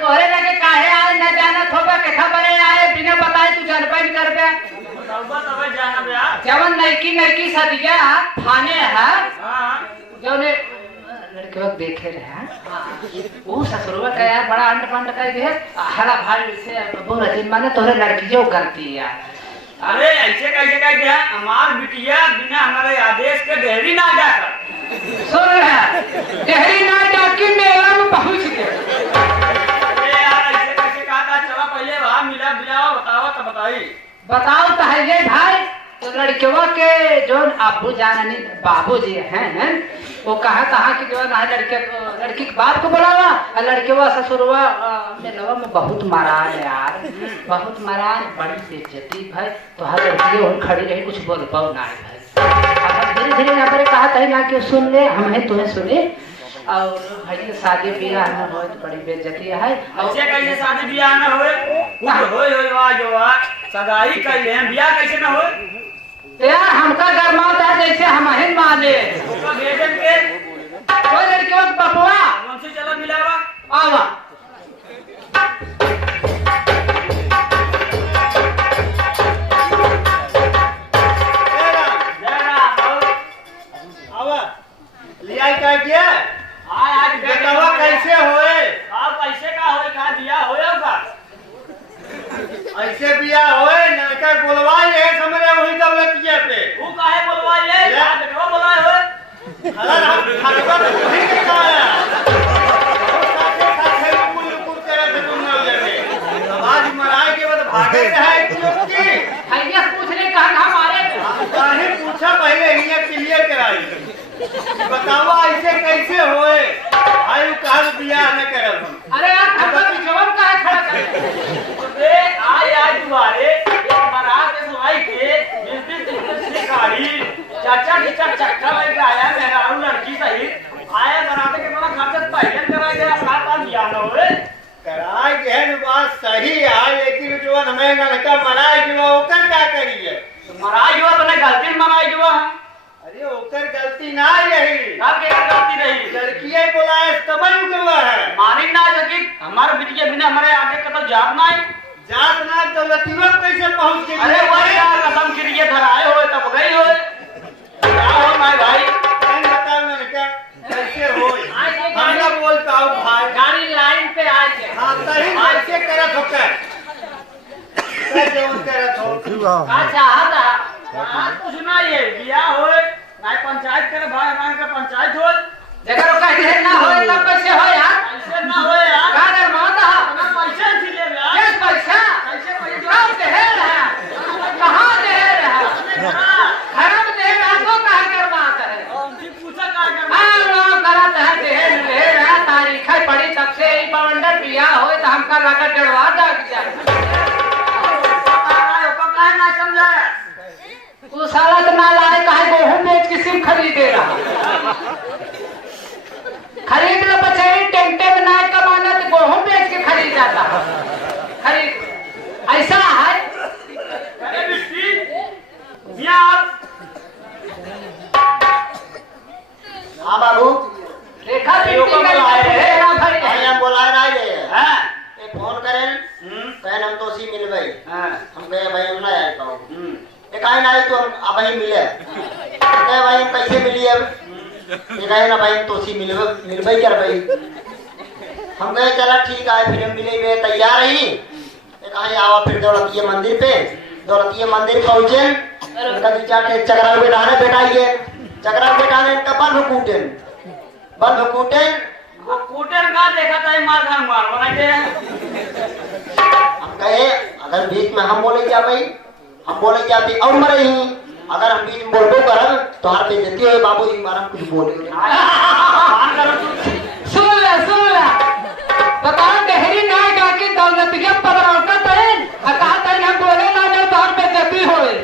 तोहरे लगे काहे आए न जाना थोबा के खबरे आए बिना बताए तू जान पाई कर बे तब तब जाना बे जवन नईकी सदिया थाने है जो ने लड़के वक्त देखे रहे वो ससुरवा का यार बड़ा अंड पंड कर दे हला भाई से बोल दिन माने तोहरे लड़की जो करती है। अरे ऐसे कैसे कह दिया हमार बिटिया बिना हमारे आदेश के डेहरी ना जाकर सुन रहा डेहरी ना जाके मेला में पहुंच गए। अरे यार ऐसे कैसे कहा था चलो पहले वहां मिला बुलाओ बताओ तो बताओ तो है ये भाई तो लड़कियों के जो अब्बू जान बाबूजी हैं वो कहा कि जो है लड़की के बाप को बुलावा और लड़कियों ससुरवा मेलवा में बहुत मरान यार बहुत मरान बड़ी बेइज्जती भाई तो हर लड़की खड़ी रही कुछ बोल पाओ ना भाई धीरे धीरे यहाँ पर कहा था ना कि सुन ले हमें तुम्हें सुने और भाई शादी ब्याह में हो तो बड़ी बेइज्जती है। ऐसे कैसे शादी ब्याह न होए कुछ होए जो सगाई कैले हैं ब्याह कैसे न होए यार हमका गरमाता है जैसे हम हिन माने उसका भेजन के कोई लड़कियों का पपुआ कौन सी चला मिलावा आवा लिया क्या किया आज बतावा कैसे होए आप कैसे का होए का दिया होएगा ऐसे बिया होए लड़का बोलवाई है समरे वही दौलतिया पे वो काहे बोलवाए यार देखो बोलाए होए अरे हम खतवा तो नहीं करता है साथे साथे कुल करे थे तुम लोग लेने आवाज मराए के बाद भागे है लोग की भैया पूछने कहा हमारे काहे पूछा पहले ही क्लियर कराई बताओ ऐसे कैसे होए आयु काल बिया न करब हम अरे यार खबर की जवाब का है खड़ा कर अबे आज तुम्हारे एक बारात के सुनाई के जिस गाड़ी चाचा की चक्का लेके आया मेरा लड़की सही आया बारात के बड़ा खर्चा पहले कराया गया साथ साथ बियाह न होए कराए के है बात सही है लेकिन जो हमें लड़का मराए कि वो ओकर क्या करिए मराई हुआ तो गलती मराई हुआ है अरे ओकर गलती ना रही आप क्या गलती रही लड़किए बोलाए तब हुआ है मानी ना लगी हमारे बिटिया बिना हमारे आगे का तो जात ना है जात ना दौलतियों कैसे पहुंच गई अरे वही यार कसम किरिए धराए होए तब गई होए क्या हो भाई भाई बताओ लड़का कैसे हो हमरा बोलता हूँ भाई गाड़ी लाइन पे आ गए हाँ सही ऐसे करत होकर जौन करत हो अच्छा हां बात कुछ ना ये बियाह होए ना पंचायत करे भाई हमारे का पंचायत होए जगह रोका है ना होए तब कैसे हो यार ऐसे ना होए यार का डर माता ना पैसा छिले यार ये पैसा कैसे पैसा कहां से है रहा कहां से है रहा खराब दे रहा तो कहां कर बात है उनसे पूछा का कर हां लोग गलत है दे रहा तारीख है पड़ी तब से ही बवंडर बियाह होए तो हमका लगा डरवा डाक जाए ना समझाया तू साला तो ना लाए काहे गेहूं बेच के सिर्फ खरीदे रहा खरीद ले बचाई टेंटे में ना कमाना तो गेहूं बेच के खरीद जाता खरीद ऐसा है अरे बिस्टी यार हाँ बाबू रेखा यो पिंटी कब का लाए रे? भाई हम बोलाए ना ये हां ये फोन करें कहन हम तो सी मिल गई हां हम कहे भाई हम ना आए पाओ ये काहे ना आए तो हम अब ही मिले कहे भाई हम कैसे मिली अब ये कहे ना भाई तो सी मिलबई कर भाई हम कहे चला ठीक है फिर हम मिले हुए तैयार ही ये कहे आवा फिर दौलतिया मंदिर पे दौलतिया मंदिर पहुंचे उनका दो चार चक्रा बैठाने बैठाइए चक्रा बैठाने का बल्ब कूटे वो कूटर का देखा था मार खान मार बनाते हम कहे अगर बीच में हम बोले क्या भाई हम बोले क्या भी और मरे ही अगर हम बीच में बोलबो करब तो हर पे देती है बाबू जी मारा कुछ बोले सुन ले बताओ डेहरी ना जाके दौलत के पदरौटा तैन कहा तैन हम बोले ना जो तौर पे जती होए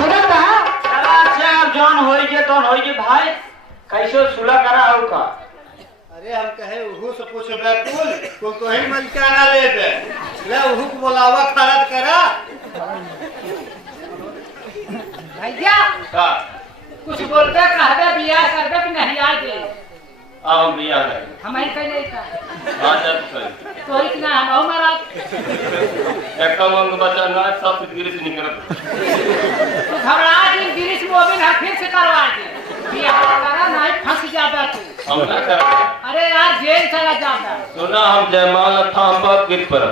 सुनत है चला अच्छा अब जॉन होई जे भाई कैसे सुलह करा हो का अरे हम कहे उहु से पूछबे कुल तो ही मलका ना लेबे ले उहु को बोलावा खरद करा भैया का कुछ बोलते कहबे बियाह करबे कि नहीं आज आओ बिया है हम ही कह नहीं का हां जब कर तो ही ना एक मंग बचा ना सब गिरी से निकल तू घबरा जी गिरीश मोबिल है फिर से करवा दे ये हमारा नहीं फंस जाता तू हम ना कर अरे यार जेल चला जाता सुना हम जयमाल था हम बात गिर पर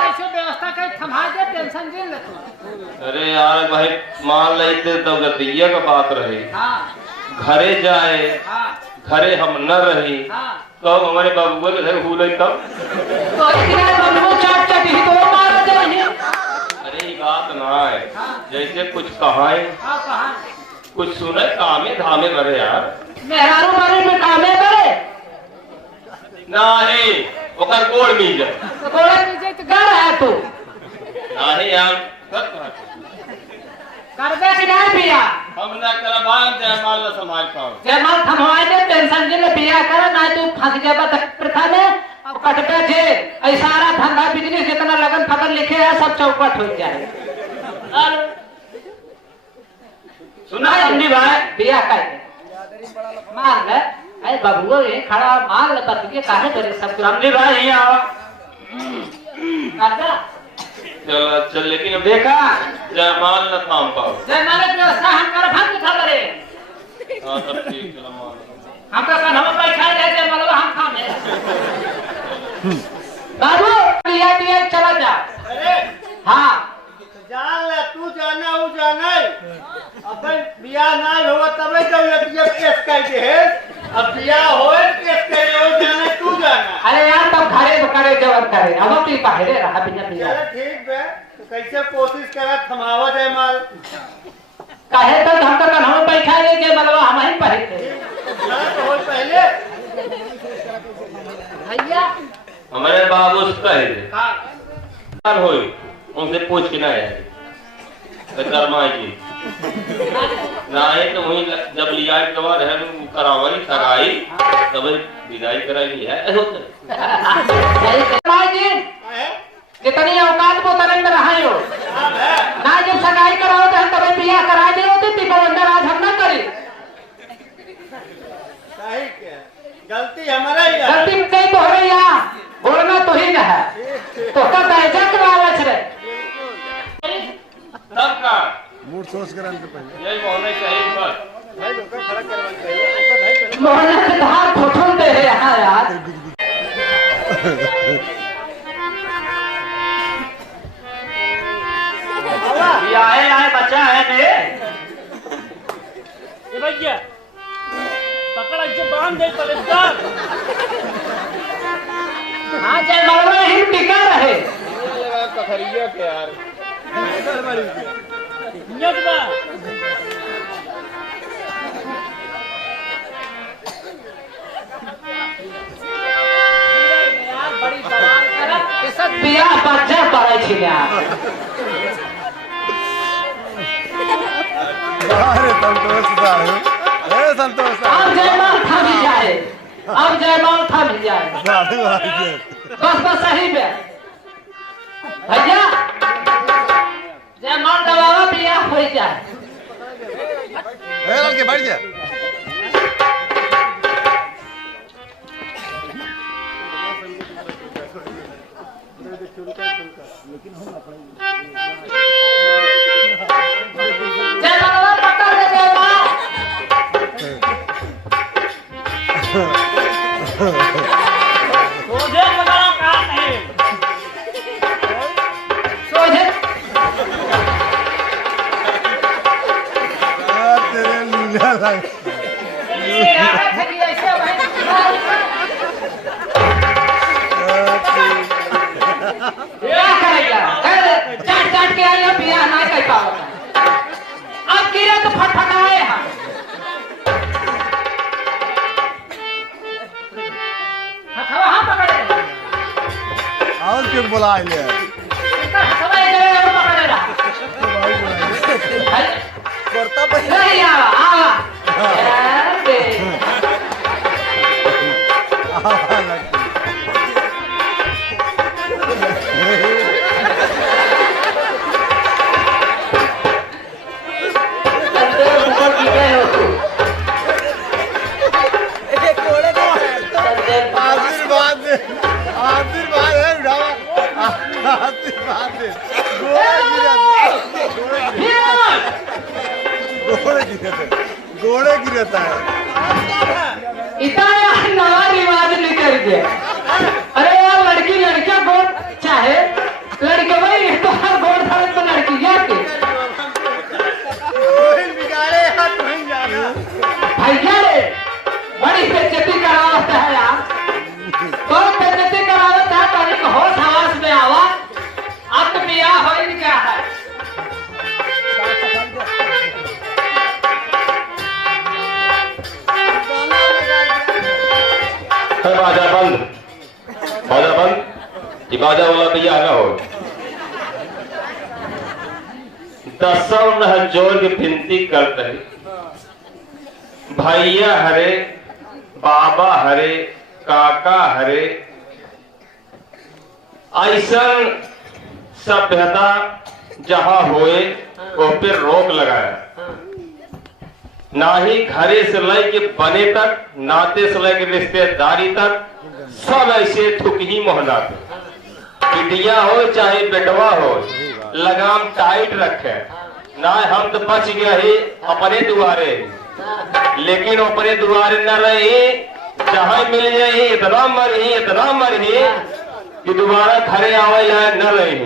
कैसे व्यवस्था कर थमा दे टेंशन दे ले तू अरे यार भाई मान लेते तो गतिया का बात रहे हां घरे जाए हां घरे हम न रही हां तो हमारे बाबू के घर हुले तब तो इतना बाबू चाट चाट ही तो मार जाए अरे ये बात ना है जैसे कुछ कहाए हां कहां कुछ सुने कामे धामे भरे यार मेहरारू बारे में कामे करे नहीं ओकर गोड़ मिल जाए तो गोड़ा नीचे तो घर है तू नहीं यार कर दे कि नहीं पिया हम ना करबान जयमाल न समाज पाओ जयमाल थमवाए दे टेंशन के लिए पिया कर ना तू फंस जाबा तक प्रथा में अब कटबे जे ऐसा सारा धंधा बिजनेस जितना लगन फगन लिखे है सब चौपट हो जाए और सुना समझी भाई पिया कर मार ले अरे बाबू ये खड़ा मार ले तब के काहे करे सब समझी भाई यहीं आओ कर दे चल चल लेकिन अब देखा जयमाल न थाम पाओ जयमाल की व्यवस्था हम कर भंग था करे हाँ सब ठीक चलो मान हम का हम बैठा दे जयमाल हम खाने बाबू पिया पिया चला जा अरे हां जान ले तू जाना हूँ जाना अपन बियाह ना होगा तबे तो ये केस कर दे अब बियाह होए केस करे हो जाने तू जाना अरे यार तब घरे तो करे जवन करे अब तू बाहरे रहा बिना पिया चलो ठीक बे तो कैसे कोशिश करा थमावा जाए माल काहे तो हम का हम बैठा ले के मतलब हम ही पहले ना तो हो पहले भैया हमारे बाबू से कहे हां होई उनसे पूछ के ना आए कर्मा जी ना है तो वही जब लिया दवा रहे करावाई कराई तब विदाई कराई है भाई जी जितनी औकात वो तरंग रहा हो ना जब सगाई कराओ तो तब बियाह करा दे होते ती अंदर आज हम ना करी सही क्या गलती हमारा ही है गलती नहीं तो हो रही है बोलना तो ही ना है तो का पैसा लालच रे तब का मूड सोच कर अंत पहले यही होना चाहिए बस भाई लोग खड़ा करवाना चाहिए मोहल्ले के धार फोटो दे है यहां यार ये आए बच्चा है ने ये भैया पकड़ के बांध दे परेशान हां जय मलवा ही टिका रहे कखरिया के यार नियत बड़ी सवाल करत ये सब बियाह बच्चा पड़ै छै यार अरे संतोष साहब अरे संतोष अब जयमाल थम जाए अब जयमाल थम जाए साहब बस सही में भैया जयमाल दबावा बियाह हो जाए ए लड़के बैठ जा जयमाल पकड़ ले जयमाल सोझे लगाओ कहां नहीं सोझे तेरे लीला लग ये यार थकी ऐसे भाई क्या करेगा चाट चाट के आया बियाह ना कर पाओ अब गिरे तो फटफटाए हम हथवा हम पकड़े और क्यों बुला ले इसका हथवा ये जगह पकड़े रहा करता पे नहीं आवा यार बे आशीर्वाद है उठावा बात घोड़े गिरता है इतना नवा रिवाज निकल गया। अरे यार लड़की लड़का गोड़ चाहे लड़के भाई तो हर गोड़ थाने तो लड़की के भैया रे बड़ी बेइज्जती करावत है यार। बहुत बेइज्जती करावत है तारी को होश हवास में आवा। अब तो बियाह हो ही क्या है। बाजा बंद, बाजा बंद। ये बाजा वाला भैया ना हो। दसम न जोर के विनती करते हैं, भैया हरे, बाबा हरे, काका हरे, ऐसा सभ्यता जहां होए वो पे रोक लगाया। ना ही घरे से लेके बने तक, नाते से लेके रिश्तेदारी तक, सब ऐसे थुक ही मोहना बिटिया हो चाहे बेटवा हो, लगाम टाइट रखे। ना हम तो बच गया ही अपने दुआरे, लेकिन अपने दुआरे न रहे, जहां मिल जाए इतना मरही कि दोबारा घरे आवे लायक न रही।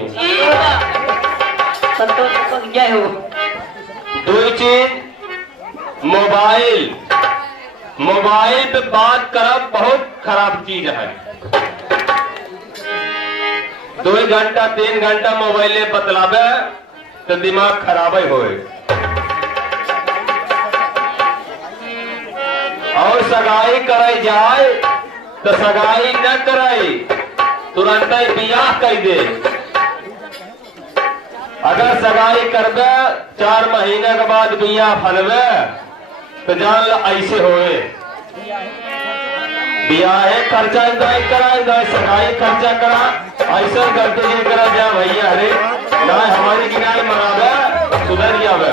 दो चीज, मोबाइल पे बात करब बहुत खराब चीज है। 2 घंटा 3 घंटा मोबाइल बतलावे तो दिमाग खराब होए। और सगाई कराई जाए तो सगाई न कराई, तुरंत ही बियाह कर दे। अगर सगाई करबे 4 महीने के बाद बियाह फलवे तो जान लो ऐसे होए। बियाह खर्चा करा, सगाई खर्चा करा, ऐसा करते करा जा भैया अरे ना हमारी किनारे मनावे सुधर जावे।